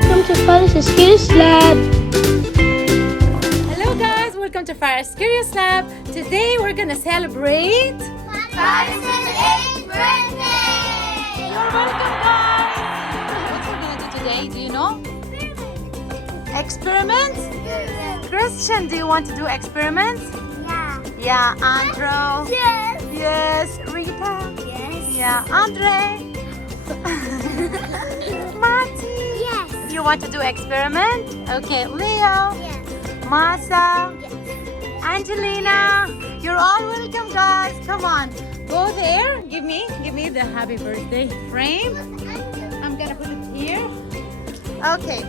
welcome to Faris' Skills Lab. Hello guys, welcome to Faris Curious Lab. Today we're gonna celebrate Faris' 8th birthday! You're welcome guys! What we're gonna do today, do you know? Experiments? Christian, do you want to do experiments? Yeah. Yeah, Andrew? Yes. Yes, Rita? Yes. Yeah, Andre? Marty? Yes. You want to do experiment? Okay, Leo? Yes. Masa? Yes. Angelina, you're all welcome, guys. Come on, go there. Give me the happy birthday frame. I'm gonna put it here. Okay.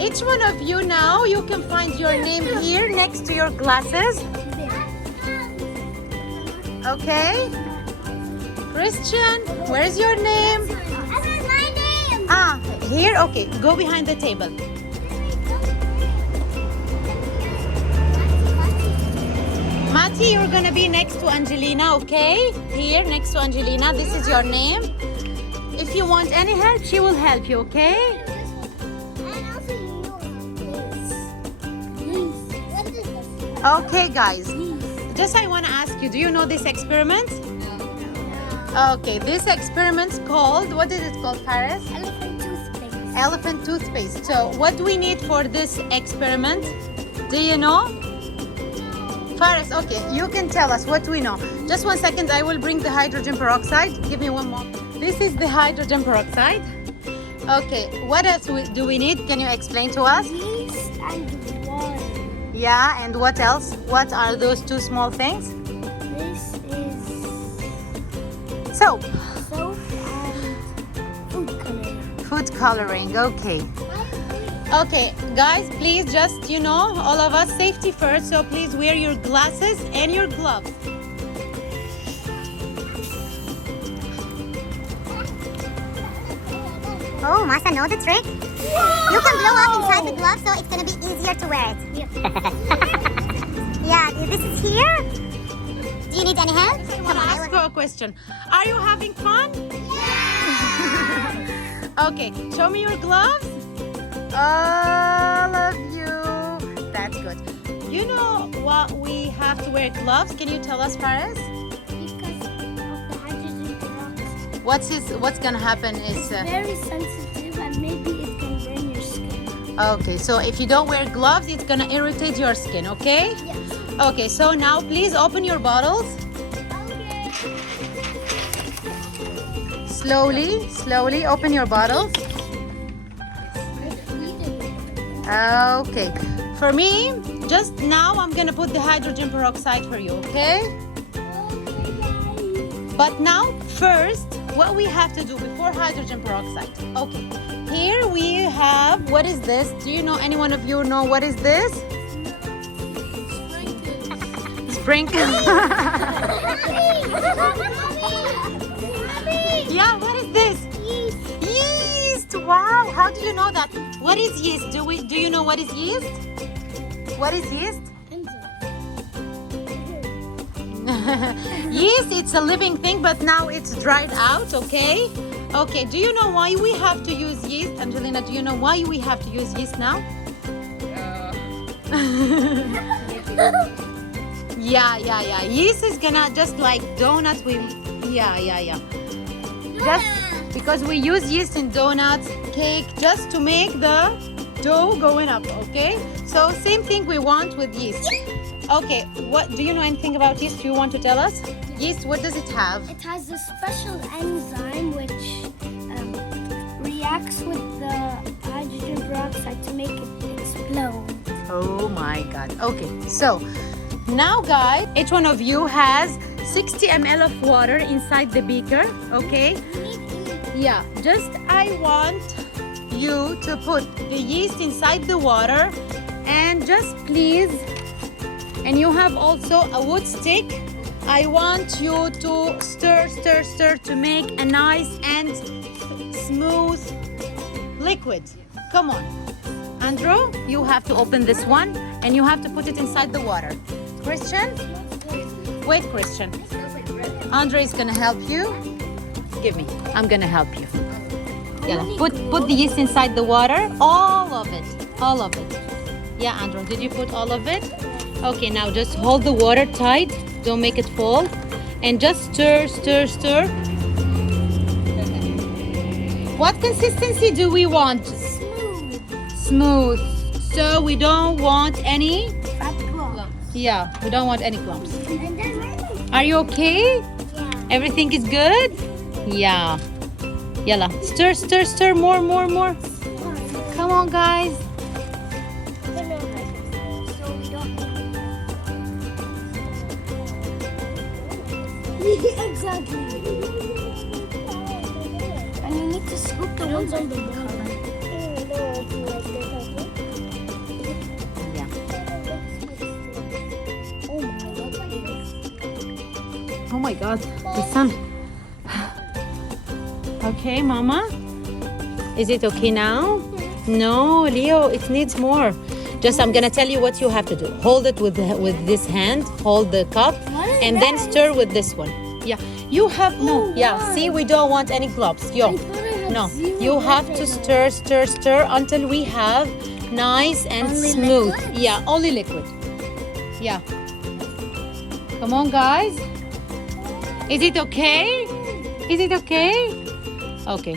Each one of you now, you can find your name here next to your glasses. Okay. Christian, where's your name? This is my name. Ah, here. Okay, go behind the table. Mati, you're gonna be next to Angelina, okay? Here, next to Angelina. This is your name. If you want any help, she will help you, okay? And also you know this. What is this? Okay, guys. Just I want to ask you, do you know this experiment? Okay, this experiment's called, what is it called, Faris? Elephant toothpaste. Elephant toothpaste. So, what do we need for this experiment? Do you know? Faris, okay, you can tell us what we know. Just 1 second, I will bring the hydrogen peroxide. Give me one more. This is the hydrogen peroxide. Okay, what else do we need? Can you explain to us? Yeast and water. Yeah, and what else? What are those two small things? This is Soap. soap and food coloring. Food coloring, okay. Okay, guys, please just, all of us, safety first. So please wear your glasses and your gloves. Oh, Masa know the trick? You can blow up inside the glove so it's gonna be easier to wear it. Yeah, this is here. Do you need any help? I Come want to on, ask you a question. Are you having fun? Yeah! Okay, show me your gloves. All of you. That's good. You know what we have to wear gloves? Can you tell us, Faris? Because of the hydrogen peroxide. What's gonna happen is It's very sensitive and maybe it can burn your skin. okay. So if you don't wear gloves, it's gonna irritate your skin. Okay? Yes. Okay. So now please open your bottles. Okay. Slowly open your bottles. Okay. For me, just now I'm gonna put the hydrogen peroxide for you. Okay? But now, first, what we have to do before hydrogen peroxide. Okay, here we have, what is this? Do you know, any one of you know what is this? Sprinkle. Yeah, what is this? Yeast. Wow, how do you know that? What is yeast? Do you know what is yeast? What is yeast? Yeast, it's a living thing, but now it's dried out, okay? Okay, do you know why we have to use yeast? Angelina, do you know why we have to use yeast now? Yeah. Yeast is gonna just like donuts. Yeah. Just because we use yeast in donuts, cake, just to make the dough going up, okay? So same thing we want with yeast. Okay, what do you know anything about yeast? Do you want to tell us? Yeast, what does it have? It has a special enzyme which reacts with the hydrogen peroxide to make it explode. Oh my god. Okay, so now guys, each one of you has 60 ml of water inside the beaker, okay? Yeah, just I want you to put the yeast inside the water and just please, and you have also a wood stick. I want you to stir to make a nice and smooth liquid. Come on. Andrew, you have to open this one and you have to put it inside the water. Christian? Wait, Christian. Andre is gonna help you. Give me. I'm gonna help you. Yeah, put the yeast inside the water. All of it. All of it. Yeah, Andrew, did you put all of it? Okay, now just hold the water tight. Don't make it fall. And just stir, stir, stir. What consistency do we want? Smooth. So we don't want any? Yeah, we don't want any clumps. Are you okay? Yeah. Everything is good? Yeah. Yalla. Stir, stir, stir. More, more, more. Come on, guys. Exactly. And you need to scoop the ones on the bottom. Yeah. Oh my God, the sun. Okay, Mama. Is it okay now? No, Leo, it needs more. Just, I'm gonna tell you what you have to do. Hold it with this hand. Hold the cup, and then stir with this one. Yeah, you have no. Yeah, see, we don't want any globs. Yo, no, you have to stir, stir, stir until we have nice and smooth. Yeah, only liquid. Yeah. Come on, guys. Is it okay? Is it okay? Okay.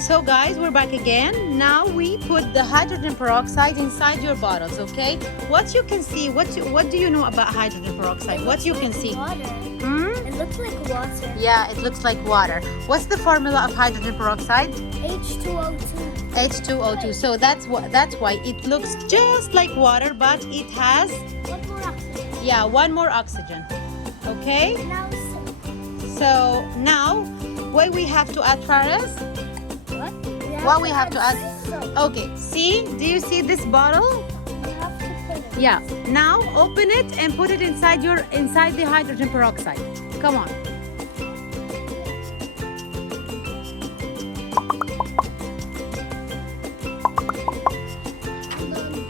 So guys, we're back again. Now we put the hydrogen peroxide inside your bottles, okay? What you can see, what do you know about hydrogen peroxide? What you can see? Water. Hmm? It looks like water. Yeah, it looks like water. What's the formula of hydrogen peroxide? H2O2. H2O2. So that's why it looks just like water, but it has What more oxygen? one more oxygen. Okay? Now, So now what we have to add, Faraz? what? What we have to add? Soap. Okay, see? Do you see this bottle? You have to put it. Yeah. Now open it and put it inside the hydrogen peroxide. Come on.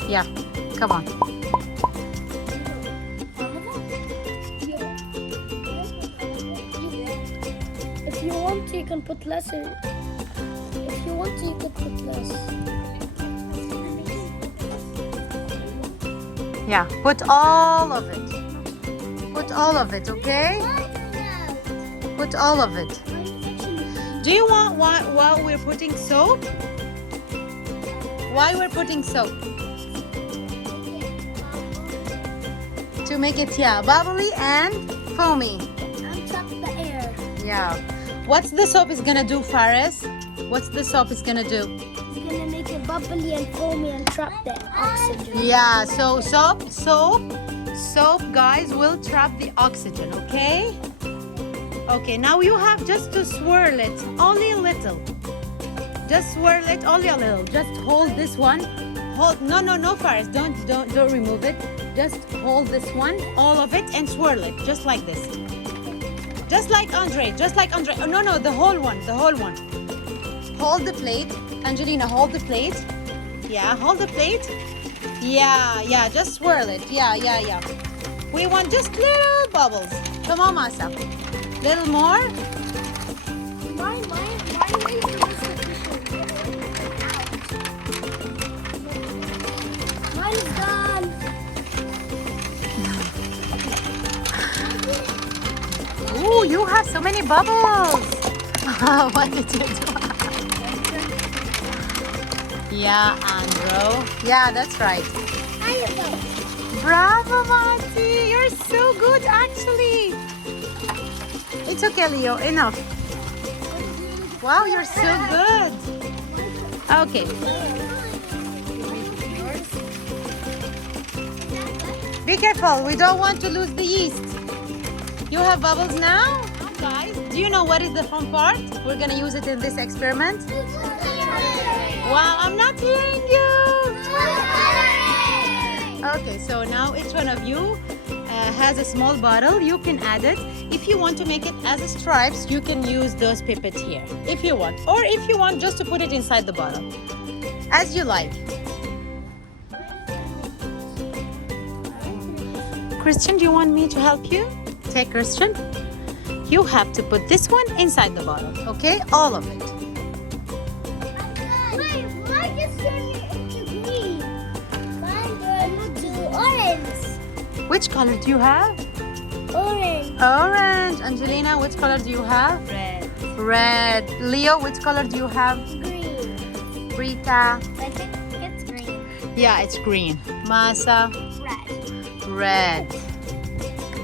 Yeah. Come on. If you want to, you can put less. If you want to, you could put less. Yeah. Put all of it. Put all of it, okay? Put all of it. Do you want while we're putting soap? Why we're putting soap? To make it, bubbly and foamy. And trap the air. Yeah. What's the soap is gonna do, Faris? What's the soap is gonna do? It's gonna make it bubbly and foamy and trap the oxygen. Yeah, so soap, guys, will trap the oxygen, okay? Okay, now you have just to swirl it, only a little. Just swirl it, only a little. Just hold this one. Hold, no, Faris, don't remove it. Just hold this one, all of it, and swirl it, just like this. Just like Andre. Oh, no, the whole one. Hold the plate. Angelina, hold the plate. Yeah, hold the plate. Yeah, just swirl it. Yeah. We want just little bubbles. Come on, Masa. Little more. My razor was sufficient. Mine's done. Ooh, you have so many bubbles. What did you do? Yeah, Andrew. Yeah, that's right. Bravo, Mati. You're so good, actually. It's okay, Leo. Enough. Wow, you're so good. Okay. Be careful. We don't want to lose the yeast. You have bubbles now? Guys, do you know what is the fun part? We're going to use it in this experiment. Wow, I'm not hearing you. Okay, so now each one of you has a small bottle, you can add it. If you want to make it as a stripes, you can use those pipette here, if you want. Or if you want just to put it inside the bottle, as you like. Christian, do you want me to help you? Take Christian. You have to put this one inside the bottle, okay? All of it. Wait, why just turn it into green? Mine turned into orange. Which color do you have? Orange. Orange. Angelina, which color do you have? Red. Red. Leo, which color do you have? Green. Rita. I think it's green. Yeah, it's green. Masa. Red. Red.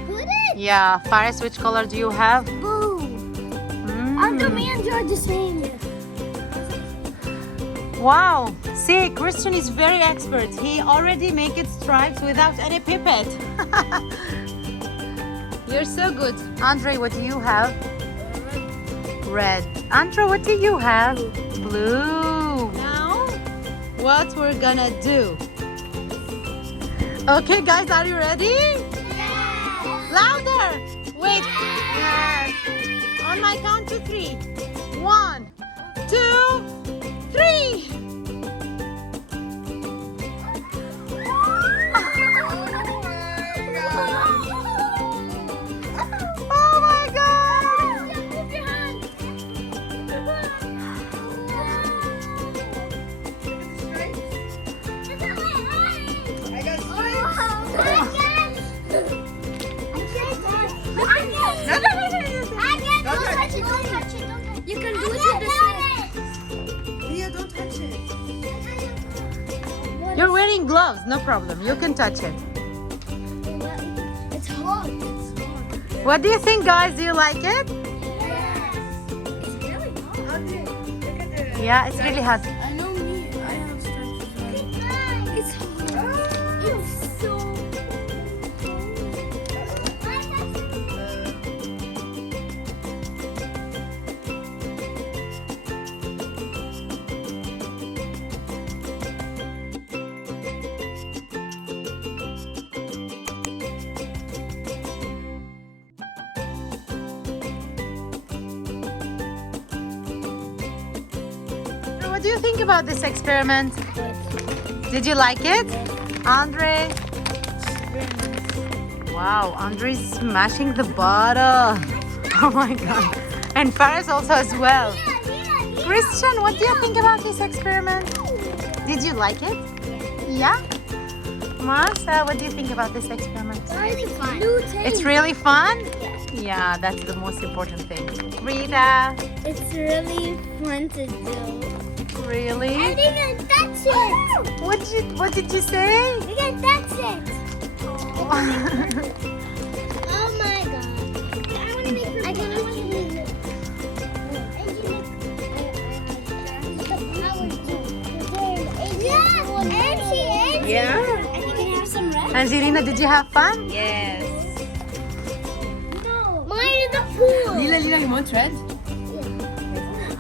Put it. Yeah. Faris, which color do you have? Blue. Uncle, me and George the same. Wow. See, Christian is very expert. He already make it stripes without any pipette. You're so good. Andre, what do you have? Red. Andrew, what do you have? Blue. Now, what we're gonna do? Okay, guys, are you ready? Louder! Wait. Yes. On my count to 3. 1, 2, 3. Oh my God! Move your hand. You can do it with the Leah, don't touch it. You're wearing gloves, no problem. You can touch it. It's hot. What do you think, guys? Do you like it? It's really hot. Andre, look at the... Yeah, it's really hot. I know me. I have stripes as well. It's hot. It's so What do you think about this experiment? Did you like it? Andre? Wow, Andre's smashing the bottle. Oh my God. And Faris also as well. Christian, what do you think about this experiment? Did you like it? Yeah? Masa, what do you think about this experiment? really fun. It's really fun? Yeah, that's the most important thing. Rita, It's really fun to do. really? I think that's it. What did you say? We can that's it. Oh my God. I want to make her. I want to make it. Yeah. And you can have some red. Angelina, did you have fun? Yes. No. Mine is the pool. Lila, you want red?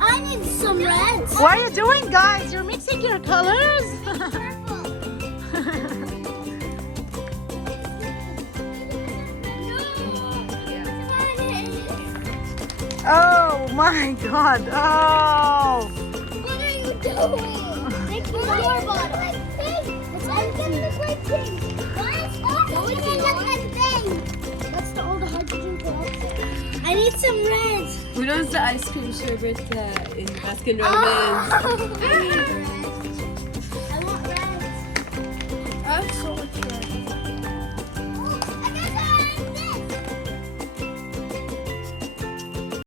I need some reds. What are you doing, guys? You're mixing your colors? Oh my God. Oh. What are you doing? Take your bottle. It's gonna look like pink. That's the all the hydrogen peroxide. I need some reds. Who knows the ice cream sherbet in Baskin Robbins? I want reds. I have so much red.